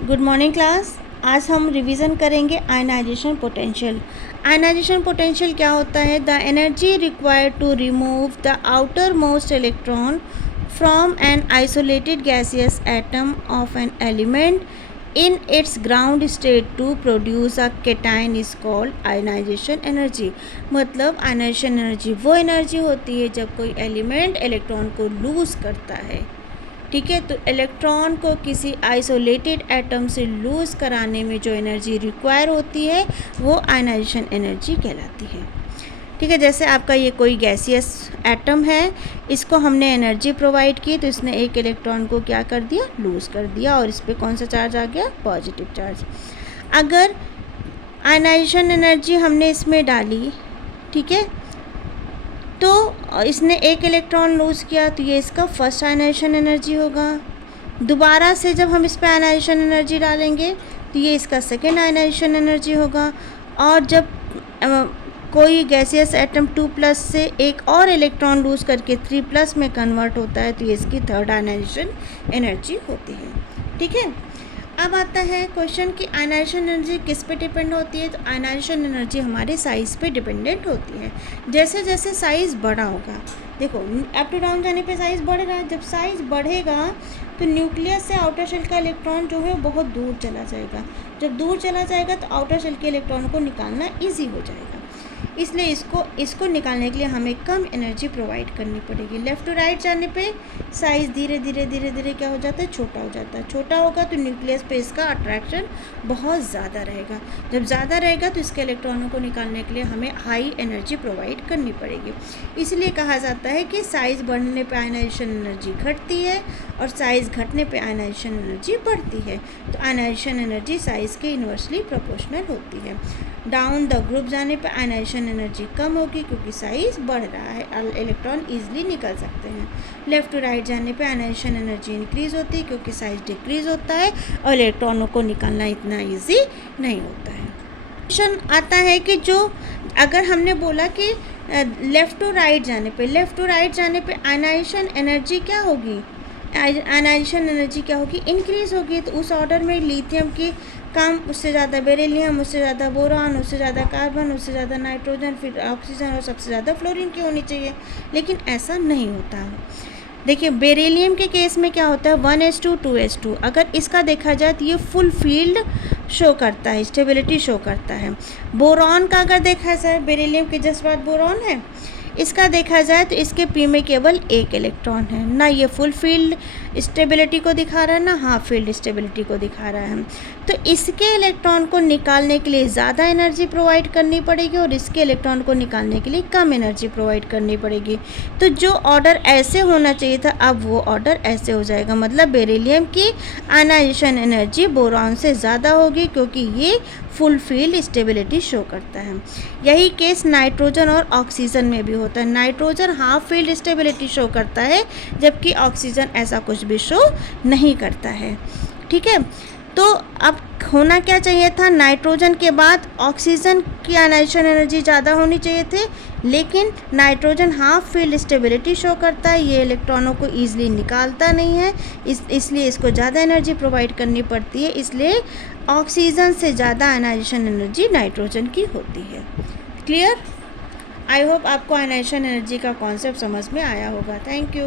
Good morning class. आज हम revision करेंगे आयनाइजेशन पोटेंशियल। आयनाइजेशन पोटेंशियल क्या होता है? The energy required to remove the outermost electron from an isolated gaseous atom of an element in its ground state to produce a cation is called ionisation energy. मतलब ionisation energy वो energy होती है जब कोई element electron को loose करता है। ठीक है, तो इलेक्ट्रॉन को किसी आइसोलेटेड एटम से लूज़ कराने में जो एनर्जी रिक्वायर होती है वो आयनाइजेशन एनर्जी कहलाती है। ठीक है, जैसे आपका ये कोई गैसियस एटम है, इसको हमने एनर्जी प्रोवाइड की तो इसने एक इलेक्ट्रॉन को क्या कर दिया? लूज़ कर दिया, और इस पर कौन सा चार्ज आ गया? Positive charge. अगर आयनाइजेशन एनर्जी हमने इसमें डाली, ठीक है, तो इसने एक इलेक्ट्रॉन लूज़ किया तो ये इसका फर्स्ट आयनाइजेशन एनर्जी होगा। दोबारा से जब हम इस पर आयनाइजेशन एनर्जी डालेंगे तो ये इसका सेकेंड आयनाइजेशन एनर्जी होगा। और जब कोई गैसियस एटम 2+ से एक और इलेक्ट्रॉन लूज़ करके 3+ में कन्वर्ट होता है तो ये इसकी थर्ड आयनाइजेशन एनर्जी होती है। ठीक है, अब आता है क्वेश्चन कि आयनाइजेशन एनर्जी किस पे डिपेंड होती है? तो आयनाइजेशन एनर्जी हमारे साइज़ पे डिपेंडेंट होती है। जैसे जैसे साइज़ बड़ा होगा, देखो अप टू डाउन जाने पे साइज़ बढ़ रहा है। जब साइज़ बढ़ेगा तो न्यूक्लियस से आउटर शेल का इलेक्ट्रॉन जो है बहुत दूर चला जाएगा। जब दूर चला जाएगा तो आउटर शेल के इलेक्ट्रॉन को निकालना ईजी हो जाएगा। इसलिए इसको निकालने के लिए हमें कम एनर्जी प्रोवाइड करनी पड़ेगी। लेफ़्ट टू राइट जाने पे साइज़ धीरे धीरे क्या हो जाता है? छोटा हो जाता है। छोटा होगा तो न्यूक्लियस पे इसका अट्रैक्शन बहुत ज़्यादा रहेगा। जब ज़्यादा रहेगा तो इसके इलेक्ट्रॉनों को निकालने के लिए हमें हाई एनर्जी प्रोवाइड करनी पड़ेगी। इसलिए कहा जाता है कि साइज़ बढ़ने पे आयनाइजेशन एनर्जी घटती है और साइज़ घटने पे आयनाइजेशन एनर्जी बढ़ती है। तो आयनाइजेशन एनर्जी साइज़ के इन्वर्सली प्रोपोर्शनल होती है। डाउन द ग्रुप जाने पर आयनाइजेशन एनर्जी कम होगी क्योंकि साइज़ बढ़ रहा है, इलेक्ट्रॉन ईजिली निकल सकते हैं। लेफ़्ट टू राइट जाने पे आयनाइजेशन एनर्जी इंक्रीज़ होती है क्योंकि साइज़ डिक्रीज़ होता है और इलेक्ट्रॉनों को निकालना इतना ईजी नहीं होता है। क्वेश्चन आता है कि जो अगर हमने बोला कि लेफ़्ट टू राइट जाने पे आयनाइजेशन एनर्जी क्या होगी? आयनाइजेशन एनर्जी क्या होगी? इंक्रीज़ होगी। तो उस ऑर्डर में लिथियम की कम, उससे ज़्यादा बेरिलियम, उससे ज़्यादा बोरॉन, उससे ज़्यादा कार्बन, उससे ज़्यादा नाइट्रोजन, फिर ऑक्सीजन और सबसे ज़्यादा फ्लोरीन की होनी चाहिए। लेकिन ऐसा नहीं होता है। देखिए बेरिलियम के केस में क्या होता है? 1s2 2s2। अगर इसका देखा जाए तो ये फुल फील्ड शो करता है, स्टेबिलिटी शो करता है। बोरॉन का अगर देखा जाए, बेरिलियम के जस्ट बाद बोरॉन है, इसका देखा जाए तो इसके पी में केवल एक इलेक्ट्रॉन है। ना ये फुल फील्ड स्टेबिलिटी को दिखा रहा है ना हाफ फील्ड स्टेबिलिटी को दिखा रहा है। तो इसके इलेक्ट्रॉन को निकालने के लिए ज़्यादा एनर्जी प्रोवाइड करनी पड़ेगी और इसके इलेक्ट्रॉन को निकालने के लिए कम एनर्जी प्रोवाइड करनी पड़ेगी। तो जो ऑर्डर ऐसे होना चाहिए था अब वो ऑर्डर ऐसे हो जाएगा। मतलब बेरिलियम की आयनाइजेशन एनर्जी बोरॉन से ज़्यादा होगी क्योंकि ये फुल फील्ड स्टेबिलिटी शो करता है। यही केस नाइट्रोजन और ऑक्सीजन में भी होता है। Nitrogen half field stability show करता है जबकि ऑक्सीजन ऐसा कुछ भी शो नहीं करता है। ठीक है, तो अब होना क्या चाहिए था? नाइट्रोजन के बाद ऑक्सीजन की आयनाइजेशन एनर्जी ज़्यादा होनी चाहिए थी, लेकिन nitrogen half field stability show करता है, ये इलेक्ट्रॉनों को ईजिली निकालता नहीं है, इसलिए इसको ज़्यादा एनर्जी प्रोवाइड करनी पड़ती है। इसलिए ऑक्सीजन से ज़्यादा आयनाइजेशन एनर्जी नाइट्रोजन की होती है। क्लियर? आई होप आपको आयनाइजेशन एनर्जी का कॉन्सेप्ट समझ में आया होगा। Thank you.